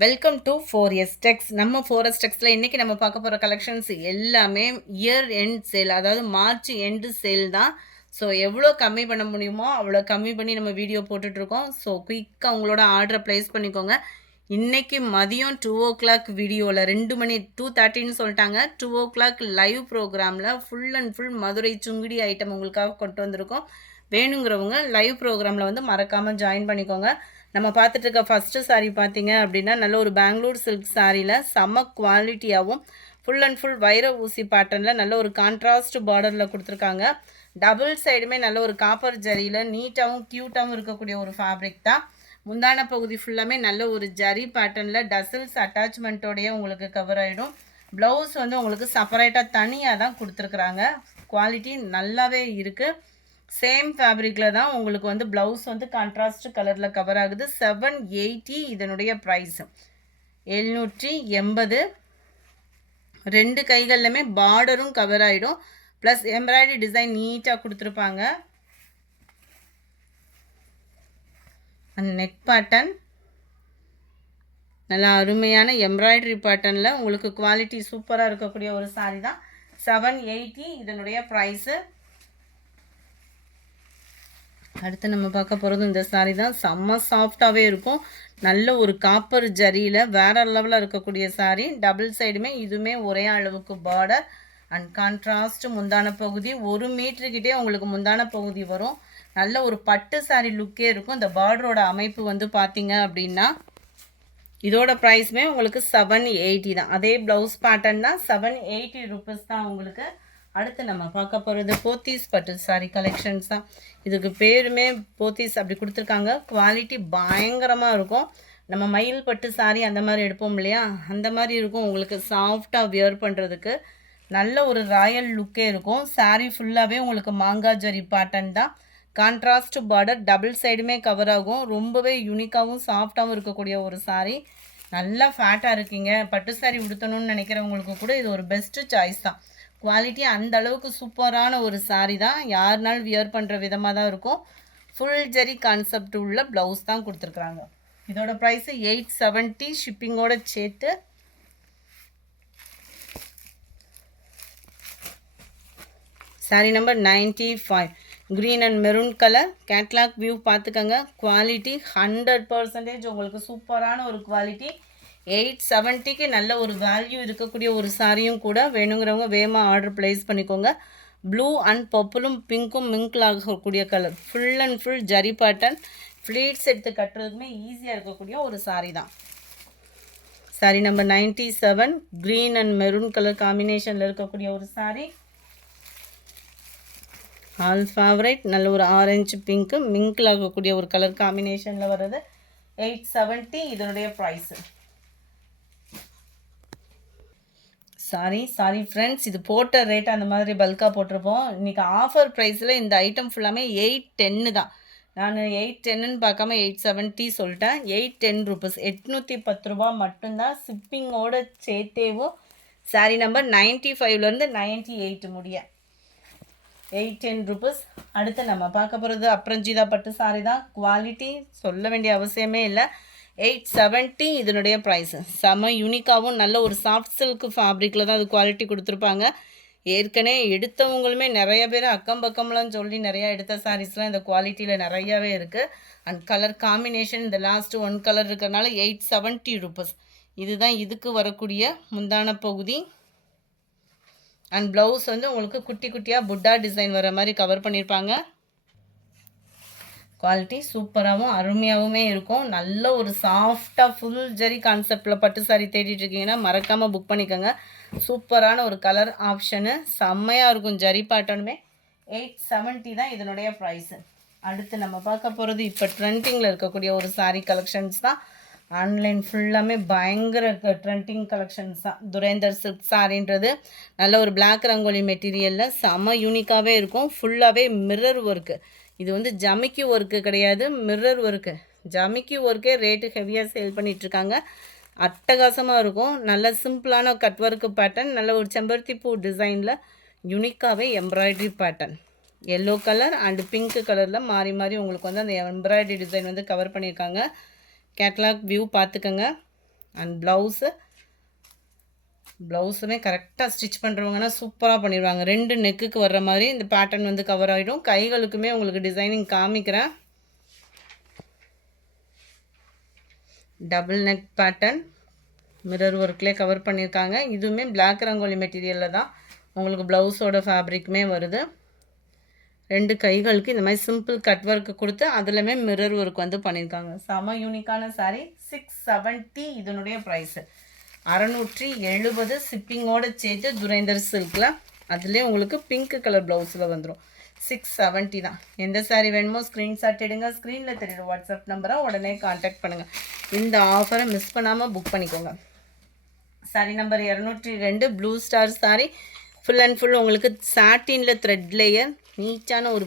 Welcome to 4S டெக்ஸ். நம்ம 4S டெக்ஸில் இன்றைக்கி நம்ம பார்க்க போகிற கலெக்ஷன்ஸ் எல்லாமே இயர் எண்ட் சேல், அதாவது மார்ச் எண்டு சேல் தான். ஸோ எவ்வளோ கம்மி பண்ண முடியுமோ அவ்வளோ கம்மி பண்ணி நம்ம வீடியோ போட்டுட்ருக்கோம். ஸோ குயிக்காக உங்களோட ஆர்டரை ப்ளேஸ் பண்ணிக்கோங்க. இன்றைக்கி மதியம் 2 o'clock வீடியோவில் 2 மணி 2:30ன்னு சொல்லிட்டாங்க. 2 o'clock லைவ் ப்ரோக்ராமில் full and full Madurai Sungudi item உங்களுக்காக கொண்டு வந்திருக்கோம். வேணுங்கிறவங்க லைவ் ப்ரோக்ராமில் வந்து மறக்காமல் ஜாயின் பண்ணிக்கோங்க. நம்ம பார்த்துட்டு இருக்க ஃபஸ்ட்டு சாரீ பார்த்தீங்க அப்படின்னா நல்ல ஒரு பெங்களூர் சில்க் சாரியில் செம்ம குவாலிட்டியாகவும் ஃபுல் அண்ட் ஃபுல் வைர ஊசி பேட்டர்னில் நல்ல ஒரு கான்ட்ராஸ்ட் பார்டரில் கொடுத்துருக்காங்க. டபுள் சைடுமே நல்ல ஒரு காப்பர் ஜரியில் நீட்டாகவும் க்யூட்டாகவும் இருக்கக்கூடிய ஒரு ஃபேப்ரிக் தான். முந்தான பகுதி ஃபுல்லாமே நல்ல ஒரு ஜரி பேட்டர்னில் டசல்ஸ் அட்டாச்மெண்ட்டோடையே உங்களுக்கு கவர் ஆகிடும். ப்ளவுஸ் வந்து உங்களுக்கு செப்பரேட்டாக தனியாக தான் கொடுத்துருக்குறாங்க. குவாலிட்டி நல்லாவே இருக்குது. சேம் ஃபேப்ரிக்கில் தான் உங்களுக்கு வந்து ப்ளவுஸ் வந்து கான்ட்ராஸ்ட் கலரில் கவர் ஆகுது. 780 இதனுடைய ப்ரைஸ் 780. ரெண்டு கைகள்லையுமே பார்டரும் கவர் ஆகிடும். ப்ளஸ் எம்ப்ராய்டரி டிசைன் நீட்டாக கொடுத்துருப்பாங்க. நெக் பேட்டர்ன் நல்லா அருமையான எம்ப்ராய்டரி பேட்டர்னில் உங்களுக்கு குவாலிட்டி சூப்பராக இருக்கக்கூடிய ஒரு சாரீ தான். 780 இதனுடைய ப்ரைஸு. அடுத்து நம்ம பார்க்க போகிறது இந்த சாரீ தான். செம்ம சாஃப்டாகவே இருக்கும். நல்ல ஒரு காப்பர் ஜரியில் வேறு லெவலில் இருக்கக்கூடிய சாரீ. டபுள் சைடுமே இதுவுமே ஒரே அளவுக்கு பார்டர் அண்ட் கான்ட்ராஸ்ட். முந்தான பகுதி 1 மீட்டருக்கிட்டே உங்களுக்கு முந்தான பகுதி வரும். நல்ல ஒரு பட்டு சாரீ லுக்கே இருக்கும். இந்த பார்டரோட அமைப்பு வந்து பார்த்தீங்க அப்படின்னா இதோட ப்ரைஸுமே உங்களுக்கு 780 தான். அதே ப்ளவுஸ் பேட்டர்ன் தான். 780 ருபீஸ் தான் உங்களுக்கு. அடுத்து நம்ம பார்க்க போகிறது போத்தீஸ் பட்டு சாரீ கலெக்ஷன்ஸ் தான். இதுக்கு பேருமே போத்தீஸ் அப்படி கொடுத்துருக்காங்க. குவாலிட்டி பயங்கரமாக இருக்கும். நம்ம மயில் பட்டு சாரீ அந்த மாதிரி எடுப்போம் இல்லையா, அந்த மாதிரி இருக்கும். உங்களுக்கு சாஃப்டாக வியர் பண்ணுறதுக்கு நல்ல ஒரு ராயல் லுக்கே இருக்கும். சாரீ ஃபுல்லாகவே உங்களுக்கு மாங்காய் ஜரி பேட்டர்ன் தான். கான்ட்ராஸ்ட் பார்டர் டபுள் சைடுமே கவர் ஆகும். ரொம்பவே யூனிக்காகவும் சாஃப்டாகவும் இருக்கக்கூடிய ஒரு சாரீ. நல்லா ஃபேட்டாக இருக்கீங்க, பட்டு சாரீ உடுத்தணும்னு நினைக்கிறவங்களுக்கு கூட இது ஒரு பெஸ்ட்டு சாய்ஸ் தான். குவாலிட்டி அந்த அளவுக்கு சூப்பரான ஒரு சாரீ தான். யாருனாலும் வியர் பண்ணுற விதமாக தான் இருக்கும். ஃபுல் ஜரி கான்செப்ட் உள்ள ப்ளவுஸ் தான் கொடுத்துருக்குறாங்க. இதோட ப்ரைஸு 870 ஷிப்பிங்கோட சேர்த்து. Sari number 95 green and maroon colour. Catalogue view பார்த்துக்கோங்க. குவாலிட்டி 100% உங்களுக்கு சூப்பரான ஒரு குவாலிட்டி. 870க்கு நல்ல ஒரு வேல்யூ இருக்கக்கூடிய ஒரு சாரியும் கூட. வேணுங்கிறவங்க வேகமாக ஆர்டர் ப்ளேஸ் பண்ணிக்கோங்க. ப்ளூ அண்ட் பர்பிளும் பிங்க்கும் மிங்கிள் ஆகக்கூடிய colour. Full and full zari pattern. Fleets எடுத்து கட்டுறதுக்குமே ஈஸியாக இருக்கக்கூடிய ஒரு சாரீ தான். Sari number 97 green and maroon colour காம்பினேஷனில் இருக்கக்கூடிய ஒரு சாரீ. ஆல் ஃபேவரேட் நல்ல ஒரு ஆரஞ்சு பிங்க்கு மிங்கிள் ஆகக்கூடிய ஒரு கலர் காம்பினேஷனில் வர்றது. 870 இதனுடைய ப்ரைஸு. சாரி ஃப்ரெண்ட்ஸ், இது போட்ட ரேட் அந்த மாதிரி பல்காக போட்டிருப்போம். இன்றைக்கி ஆஃபர் ப்ரைஸில் இந்த ஐட்டம் ஃபுல்லாமே 810 தான். நான் 810ன்னு பார்க்காம 870 சொல்லிட்டேன். 810 ருபீஸ் 810 ரூபா மட்டும்தான். ஷிப்பிங்கோட சேர்த்தேவும் சாரீ நம்பர் 95லேருந்து 98 முடிய 810 ருபீஸ். அடுத்து நம்ம பார்க்க போகிறது அப்ரஞ்சிதா பட்டு சாரீ தான். குவாலிட்டி சொல்ல வேண்டிய அவசியமே இல்லை. 870 இதனுடைய ப்ரைஸு. செம யூனிக்காகவும் நல்ல ஒரு சாஃப்ட் சில்க் ஃபேப்ரிக்கில் தான் அது குவாலிட்டி கொடுத்துருப்பாங்க. ஏற்கனவே எடுத்தவங்களுமே நிறைய பேர் அக்கம் பக்கம்லாம் சொல்லி நிறையா எடுத்த சாரீஸ்லாம் இந்த குவாலிட்டியில் நிறையாவே இருக்குது. அண்ட் கலர் காம்பினேஷன் இந்த லாஸ்ட்டு 1 கலர் இருக்கிறனால 870 ருபீஸ். இதுதான் இதுக்கு வரக்கூடிய முந்தான பகுதி. அண்ட் ப்ளவுஸ் வந்து உங்களுக்கு குட்டி குட்டியாக புட்டா டிசைன் வர மாதிரி கவர் பண்ணியிருப்பாங்க. குவாலிட்டி சூப்பராகவும் அருமையாகவுமே இருக்கும். நல்ல ஒரு சாஃப்டாக ஃபுல் ஜரி கான்செப்டில் பட்டு சாரீ தேடிட்டுருக்கீங்கன்னா மறக்காமல் புக் பண்ணிக்கோங்க. சூப்பரான ஒரு கலர் ஆப்ஷனு, செம்மையாக இருக்கும். ஜரி பேட்டர்னுமே 870 தான் இதனுடைய ப்ரைஸு. அடுத்து நம்ம பார்க்க போகிறது இப்போ ட்ரெண்டிங்கில் இருக்கக்கூடிய ஒரு சாரீ கலெக்ஷன்ஸ் தான். ஆன்லைன் ஃபுல்லாமே பயங்கர ட்ரெண்டிங் கலெக்ஷன்ஸ் தான். துரேந்தர் சில்க் சாரின்றது நல்ல ஒரு பிளாக் ரங்கோலி மெட்டீரியலில் செம்ம யூனிக்காகவே இருக்கும். ஃபுல்லாகவே மிரர் ஒர்க்கு. இது வந்து ஜமிக்கி ஒர்க்கு கிடையாது, மிரர் ஒர்க்கு. ஜமிக்கி ஒர்க்கே ரேட்டு ஹெவியாக சேல் பண்ணிகிட்ருக்காங்க. அட்டகாசமாக இருக்கும். நல்ல சிம்பிளான கட் ஒர்க்கு பேட்டர்ன். நல்ல ஒரு செம்பருத்தி பூ டிசைனில் யூனிக்காகவே embroidery pattern. Yellow colour and pink கலரில் மாறி மாறி உங்களுக்கு வந்து அந்த எம்ப்ராய்டரி டிசைன் வந்து கவர் பண்ணியிருக்காங்க. கேட்லாக் வியூ பார்த்துக்கோங்க. அண்ட் ப்ளவுஸுமே கரெக்டாக ஸ்டிச் பண்ணுறவங்கன்னா சூப்பராக பண்ணிடுவாங்க. 2 நெக்குக்கு வர்ற மாதிரி இந்த பேட்டர்ன் வந்து கவர் ஆகிடும். கைகளுக்குமே உங்களுக்கு டிசைனிங் காமிக்கிறேன். டபுள் நெக் பேட்டர்ன் மிரர் ஒர்க்லேயே கவர் பண்ணியிருக்காங்க. இதுவுமே பிளாக் ரங்கோலி மெட்டீரியலில் தான் உங்களுக்கு ப்ளவுஸோட ஃபேப்ரிக்குமே வருது. 2 கைகளுக்கு இந்த மாதிரி சிம்பிள் கட் ஒர்க்கு கொடுத்து அதுலேயுமே மிரர் ஒர்க் வந்து பண்ணியிருக்காங்க. செம யூனிக்கான சாரீ. 670 இதனுடைய ப்ரைஸு. 670 ஷிப்பிங்கோடு சேர்த்து துரைந்தர் சில்கில். அதுலேயே உங்களுக்கு பிங்க் கலர் ப்ளவுஸில் வந்துடும். 670 தான். எந்த சாரீ வேணுமோ ஸ்க்ரீன்ஷாட் எடுங்க. ஸ்க்ரீனில் தெரியுற வாட்ஸ்அப் நம்பரை உடனே காண்டாக்ட் பண்ணுங்கள். இந்த ஆஃபரை மிஸ் பண்ணாமல் புக் பண்ணிக்கோங்க. Sari number 202 blue star sari. Full and full உங்களுக்கு சாட்டினில் த்ரெட் லேயர், நீட்டான ஒரு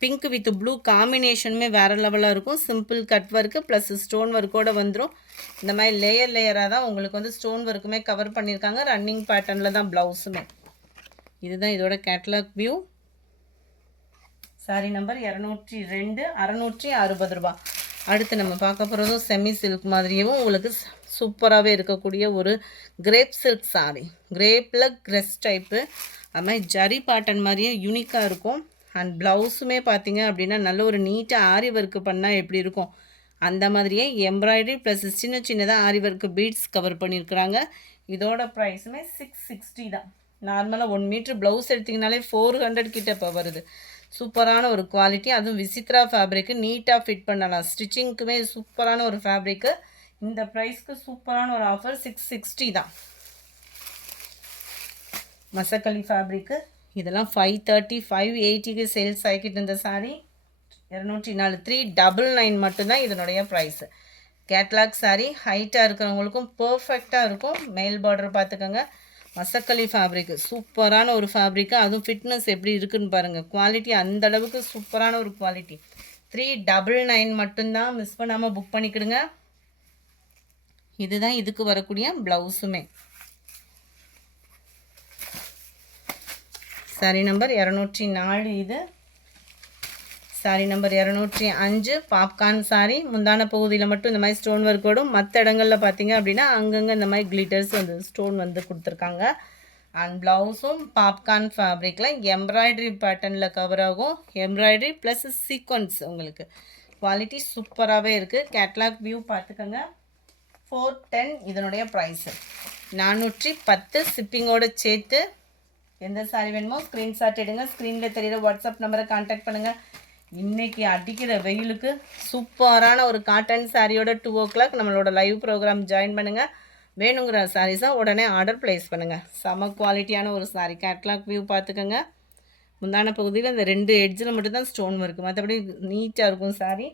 பிங்க் வித் ப்ளூ காம்பினேஷனுமே வேறு லெவலாக இருக்கும். Simple cut work plus stone ஒர்க்கோடு வந்துடும். இந்த மாதிரி லேயராக தான் உங்களுக்கு வந்து ஸ்டோன் ஒர்க்குமே கவர் பண்ணியிருக்காங்க. ரன்னிங் பேட்டர்னில் தான் ப்ளவுஸுமே. இதுதான் இதோட கேட்லாக் வியூ. சாரீ நம்பர் 202 660 ரூபா. அடுத்து நம்ம பார்க்க போகிறதும் செமி சில்க் மாதிரியும் உங்களுக்கு சூப்பராகவே இருக்கக்கூடிய ஒரு கிரேப் சில்க் சாரீ. கிரேப்பில் கிரெஸ் டைப்பு, அது மாதிரி ஜரி பேட்டர்ன் மாதிரியே யூனிக்காக இருக்கும். அண்ட் ப்ளவுஸுமே பார்த்தீங்க அப்படின்னா நல்ல ஒரு நீட்டாக ஆரி ஒர்க்கு பண்ணால் எப்படி இருக்கும் அந்த மாதிரியே எம்ப்ராய்டரி ப்ளஸ் சின்னதாக ஆரி ஒர்க்கு பீட்ஸ் கவர் பண்ணியிருக்கிறாங்க. இதோட ப்ரைஸுமே 660 தான். நார்மலாக 1 மீட்ரு ப்ளவுஸ் எடுத்திங்கனாலே 400 கிட்ட இப்போ வருது. சூப்பரான ஒரு குவாலிட்டி. அதுவும் விசித்ரா ஃபேப்ரிக்கு நீட்டாக ஃபிட் பண்ணலாம். ஸ்டிச்சிங்க்குமே சூப்பரான ஒரு ஃபேப்ரிக்கு. இந்த ப்ரைஸ்க்கு சூப்பரான ஒரு ஆஃபர். 660 தான். மசக்கலி ஃபேப்ரிக்கு. இதெல்லாம் 530 580க்கு சேல்ஸ் ஆகிக்கிட்டு இருந்த சாரீ. 204 399 மட்டும்தான் இதனுடைய ப்ரைஸு. கேட்லாக் சாரீ. ஹைட்டாக இருக்கிறவங்களுக்கும் பர்ஃபெக்டாக இருக்கும். மேல் பார்டர் பார்த்துக்கோங்க. மசக்கலி ஃபேப்ரிக்கு சூப்பரான ஒரு ஃபேப்ரிக்கு. அதுவும் ஃபிட்னஸ் எப்படி இருக்குதுன்னு பாருங்கள். குவாலிட்டி அந்தளவுக்கு சூப்பரான ஒரு குவாலிட்டி. 399 மட்டும்தான். மிஸ் பண்ணாமல் புக் பண்ணிக்கிடுங்க. இதுதான் இதுக்கு வரக்கூடிய ப்ளவுஸுமே. சாரீ நம்பர் 204 இது. Sari number 205 popcorn sari. முந்தான பகுதியில் மட்டும் இந்த மாதிரி ஸ்டோன் ஒர்க் வரும். மற்ற இடங்களில் பார்த்தீங்க அப்படின்னா அங்கங்கே இந்த மாதிரி கிளிட்டர்ஸ் வந்து ஸ்டோன் வந்து கொடுத்துருக்காங்க. அண்ட் ப்ளவுஸும் பாப்கார்ன் ஃபேப்ரிக்கில் எம்ப்ராய்டரி பேட்டர்னில் கவர் ஆகும். எம்ப்ராய்டரி ப்ளஸ் சீக்வன்ஸ் உங்களுக்கு குவாலிட்டி சூப்பராகவே இருக்குது. கேட்லாக் வியூ பார்த்துக்கோங்க. 410 இதனுடைய ப்ரைஸு. 410 ஷிப்பிங்கோடு சேர்த்து. எந்த சாரீ வேணுமோ ஸ்க்ரீன்ஷாட் எடுங்க. ஸ்க்ரீனில் தெரியுற வாட்ஸ்அப் நம்பரை கான்டாக்ட் பண்ணுங்கள். இன்றைக்கி அடிக்கிற வெயிலுக்கு சூப்பரான ஒரு காட்டன் சாரியோட 2 o'clock நம்மளோட லைவ் ப்ரோக்ராம் ஜாயின் பண்ணுங்கள். வேணுங்கிற சாரீஸாக உடனே ஆர்டர் ப்ளேஸ் பண்ணுங்கள். செம குவாலிட்டியான ஒரு சாரீ. கேட்லாக் வியூ பார்த்துக்கோங்க. முந்தான பகுதியில் இந்த 2 எட்ஜில் மட்டும்தான் ஸ்டோன் இருக்குது. மற்றபடி நீட்டாக இருக்கும் சாரீ.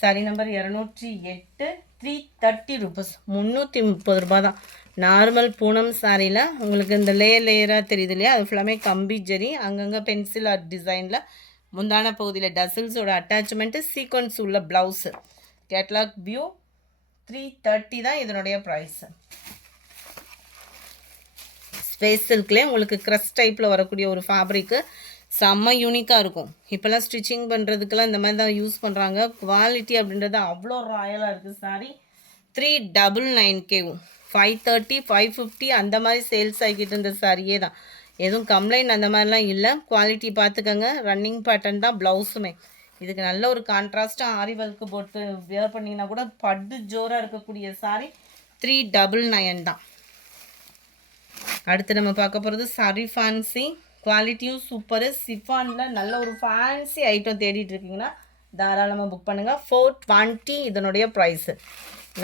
Sari number 208 330 rupees. 330 ரூபா தான். நார்மல் பூனம் சாரியில் உங்களுக்கு இந்த லேயராக தெரியுது இல்லையா, அது ஃபுல்லாமே கம்பி ஜரி, அங்கங்கே பென்சில் ஆர்ட் டிசைனில். முந்தான பகுதியில் டசில்ஸோட அட்டாச்மெண்ட்டு, சீக்வன்ஸ் உள்ள ப்ளவுஸு. Catalogue view. 330 தான் இதனுடைய ப்ரைஸு. ஸ்பேஸ் சில்க்லேயே உங்களுக்கு க்ரஸ் டைப்பில் வரக்கூடிய ஒரு ஃபேப்ரிக்கு. செம்ம யூனிக்காக இருக்கும். இப்போல்லாம் ஸ்டிச்சிங் பண்ணுறதுக்கெல்லாம் இந்த மாதிரி தான் யூஸ் பண்ணுறாங்க. குவாலிட்டி அப்படின்றது அவ்வளோ ராயலாக இருக்குது சாரி. 399K 530 550 அந்த மாதிரி சேல்ஸ் ஆகிக்கிட்டு இருந்த சாரியே தான். எதுவும் கம்ப்ளைண்ட் அந்த மாதிரிலாம் இல்லை. குவாலிட்டி பார்த்துக்கோங்க. ரன்னிங் பேட்டர்ன் தான் ப்ளவுஸுமே. இதுக்கு நல்ல ஒரு கான்ட்ராஸ்ட்டாக ஆரி ஒர்க்கு போட்டு வியர் பண்ணிங்கன்னா கூட பட்டு ஜோராக இருக்கக்கூடிய சாரி. 399 தான். அடுத்து நம்ம பார்க்க போகிறது சாரி ஃபேன்சி. குவாலிட்டியும் சூப்பரு. சிஃபானில் நல்ல ஒரு ஃபேன்சி ஐட்டம் தேடிட்டு இருக்கீங்கன்னா தாராளமாக புக் பண்ணுங்கள். 420 இதனுடைய ப்ரைஸு.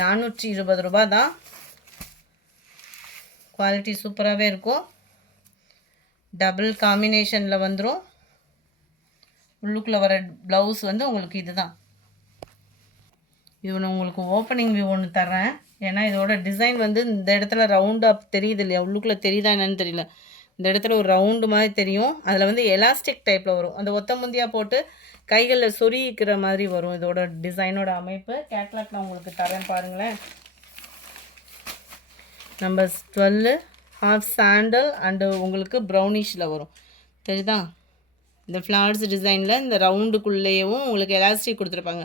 420 ரூபா தான். குவாலிட்டி சூப்பராகவே இருக்கும். டபுள் காம்பினேஷனில் வந்துடும். உள்ளுக்குள்ளே வர ப்ளவுஸ் வந்து உங்களுக்கு இது தான். இது ஒன்று உங்களுக்கு ஓப்பனிங் வியூ ஒன்று தர்றேன். ஏன்னா இதோட டிசைன் வந்து இந்த இடத்துல ரவுண்டாக தெரியுது இல்லையா, உள்ளுக்குள்ளே தெரியுதா என்னன்னு தெரியல. இந்த இடத்துல ஒரு ரவுண்டு மாதிரி தெரியும். அதில் வந்து எலாஸ்டிக் டைப்பில் வரும். அந்த ஒத்த முந்தியாக போட்டு கைகளில் சொருகிக்கிற மாதிரி வரும் இதோட டிசைனோட அமைப்பு. கேட்லாக் நான் உங்களுக்கு தரேன் பாருங்களேன். நம்பர் 12 ஹாஃப் சாண்டல் அண்டு உங்களுக்கு ப்ரௌனிஷில் வரும். தெரியுதா? இந்த ஃப்ளார்ஸ் டிசைனில் இந்த ரவுண்டுக்குள்ளேயும் உங்களுக்கு எலாஸ்டிக் கொடுத்துருப்பாங்க.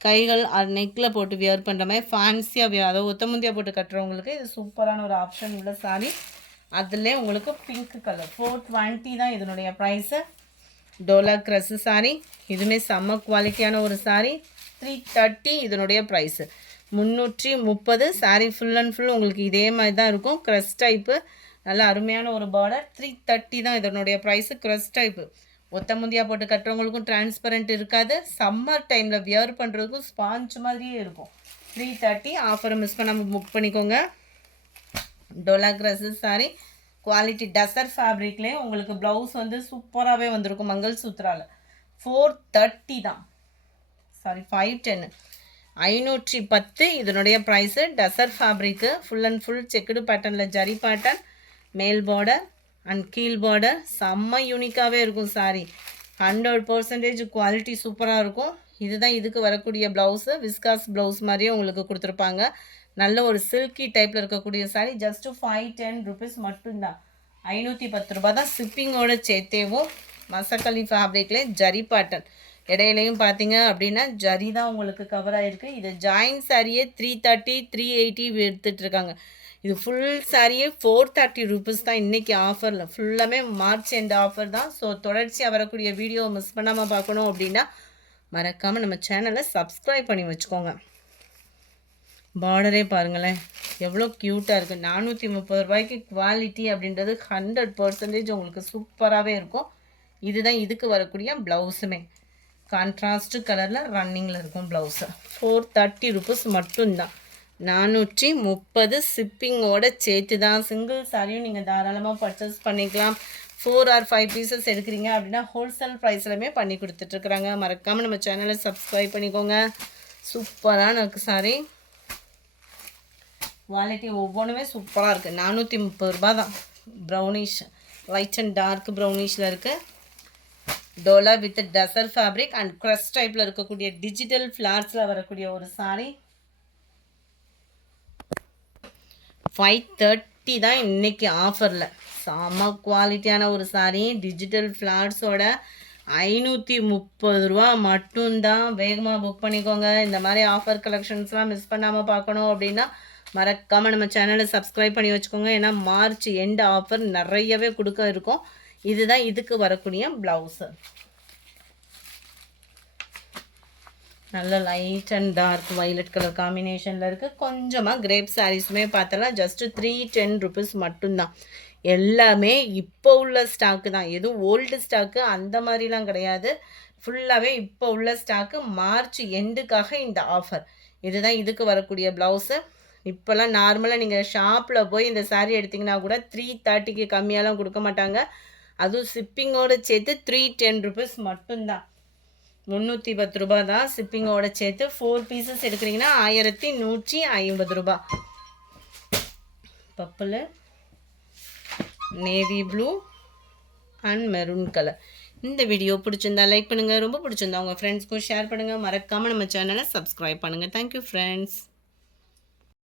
கைகள் நெக்கில் போட்டு வியர் பண்ணுற மாதிரி ஃபேன்சியாக அதாவது ஒத்தமுந்தியாக போட்டு கட்டுறவங்களுக்கு இது சூப்பரான ஒரு ஆப்ஷன் உள்ள சாரீ. அதிலே உங்களுக்கு பிங்க் கலர் 420 தான் இதனுடைய ப்ரைஸு. டோலா க்ரஸ்ஸு சாரீ, இதுவுமே செம்ம குவாலிட்டியான ஒரு சாரீ. 330 இதனுடைய price. 330 sari full and full உங்களுக்கு இதே மாதிரி தான் இருக்கும். க்ரஸ் டைப்பு நல்ல அருமையான ஒரு பார்டர். 330 தான் இதனுடைய ப்ரைஸு. க்ரஸ் டைப்பு ஒத்த முந்தியாக போட்டு கட்டுறவங்களுக்கும் டிரான்ஸ்பரண்ட் இருக்காது. சம்மர் டைமில் வியர் பண்ணுறதுக்கும் ஸ்பாஞ்ச் மாதிரியே இருக்கும். 330 ஆஃபரை மிஸ் பண்ணாமல் புக் பண்ணிக்கோங்க. டோலா க்ரஸ்ஸு சாரீ குவாலிட்டி டசர் ஃபேப்ரிக்லேயே உங்களுக்கு ப்ளவுஸ் வந்து சூப்பராகவே வந்திருக்கும். மங்கள் சூத்ராவில் 430 தான், சாரி 510. 510 இதனுடைய price. Tussar fabric full and full checked பேட்டர்னில் ஜரி பேட்டர்ன், மேல் பார்டர் அண்ட் கீழ் பார்டர் செம்ம யூனிக்காகவே இருக்கும் சாரீ. 100% குவாலிட்டி சூப்பராக இருக்கும். இதுதான் இதுக்கு வரக்கூடிய ப்ளவுஸு. விஸ்காஸ் ப்ளவுஸ் மாதிரியே உங்களுக்கு கொடுத்துருப்பாங்க. நல்ல ஒரு சில்கி டைப்பில் இருக்கக்கூடிய சாரீ. ஜஸ்ட்டு 510 ருபீஸ் மட்டும்தான். 510 ரூபா தான் ஷிப்பிங்கோட சேர்த்தேவும். மசக்கலி ஃபேப்ரிக்லேயே ஜரி பேட்டர்ன் இடையிலையும் பார்த்தீங்க அப்படின்னா ஜரி தான் உங்களுக்கு கவர் ஆகிருக்கு. இது ஜாயின் சாரியே 330 380 எடுத்துகிட்ருக்காங்க. இது ஃபுல் சாரியே 430 ருபீஸ் தான் இன்றைக்கி ஆஃபரில். ஃபுல்லாமே மார்ச் எண்ட் ஆஃபர் தான். ஸோ தொடர்ச்சியாக வரக்கூடிய வீடியோ மிஸ் பண்ணாமல் பார்க்கணும் அப்படின்னா மறக்காமல் நம்ம சேனலை சப்ஸ்கிரைப் பண்ணி வச்சுக்கோங்க. பார்டரே பாருங்களேன் எவ்வளோ க்யூட்டாக இருக்குது. 430 ரூபாய்க்கு குவாலிட்டி அப்படின்றது 100% உங்களுக்கு சூப்பராகவே இருக்கும். இதுதான் இதுக்கு வரக்கூடிய ப்ளவுஸுமே கான்ட்ராஸ்ட் கலரில் ரன்னிங்கில் இருக்கும் ப்ளவுஸு. 430 ருபீஸ் மட்டும்தான். 430 ஷிப்பிங்கோட சேர்த்து தான். சிங்கிள் சாரியும் நீங்கள் தாராளமாக பர்ச்சேஸ் பண்ணிக்கலாம். 4 or 5 பீசஸ் எடுக்கிறீங்க அப்படின்னா ஹோல்சேல் ப்ரைஸ்லையுமே பண்ணி கொடுத்துட்ருக்குறாங்க. மறக்காமல் நம்ம சேனலை சப்ஸ்கிரைப் பண்ணிக்கோங்க. சூப்பரான இருக்குது சாரி. குவாலிட்டி ஒவ்வொன்றுமே சூப்பராக இருக்குது. 430 ரூபா தான். ப்ரௌனிஷ் லைட் அண்ட் டார்க் ப்ரௌனிஷில் இருக்குது. Dola with tussar fabric and crush டைப்பில் இருக்கக்கூடிய டிஜிட்டல் ஃப்ளார்ஸில் வரக்கூடிய ஒரு சாரி. 530 தான் இன்றைக்கி ஆஃபரில். செம்ம குவாலிட்டியான ஒரு சாரி. டிஜிட்டல் ஃப்ளார்ஸோட 530 ரூபா மட்டும்தான். வேகமாக புக் பண்ணிக்கோங்க. இந்த மாதிரி ஆஃபர் கலெக்ஷன்ஸ்லாம் மிஸ் பண்ணாமல் பார்க்கணும் அப்படின்னா மறக்காமல் நம்ம சேனலை சப்ஸ்கிரைப் பண்ணி வச்சுக்கோங்க. ஏன்னா மார்ச் எண்ட் ஆஃபர் நிறையவே கொடுக்க இருக்கும். இதுதான் இதுக்கு வரக்கூடிய ப்ளவுஸு. நல்ல light and dark violet colour காம்பினேஷனில் இருக்குது. கொஞ்சமாக கிரேப் சாரீஸுமே பார்த்தலாம். ஜஸ்ட்டு 310 ருபீஸ் மட்டும்தான். எல்லாமே இப்போ உள்ள ஸ்டாக்கு தான். எதுவும் ஓல்டு ஸ்டாக்கு அந்த மாதிரிலாம் கிடையாது. ஃபுல்லாகவே இப்போ உள்ள ஸ்டாக்கு. மார்ச் எண்டுக்காக இந்த ஆஃபர். இதுதான் இதுக்கு வரக்கூடிய ப்ளவுஸு. இப்போல்லாம் நார்மலாக நீங்கள் ஷாப்பில் போய் இந்த சாரீ எடுத்திங்கன்னா கூட 330க்கு கம்மியாலாம் கொடுக்க மாட்டாங்க. அதுவும் ஷிப்பிங்கோடு சேர்த்து 310 ருபீஸ் மட்டும்தான். 310 ரூபா தான் ஷிப்பிங்கோட சேர்த்து. 4 பீசஸ் எடுக்கிறீங்கன்னா 1150 ரூபா. Purple, navy blue and maroon colour. இந்த வீடியோ பிடிச்சிருந்தா லைக் பண்ணுங்கள். ரொம்ப பிடிச்சிருந்தா உங்கள் ஃப்ரெண்ட்ஸ்க்கும் ஷேர் பண்ணுங்கள். மறக்காமல் நம்ம சேனலை சப்ஸ்கிரைப் பண்ணுங்கள். Thank you friends.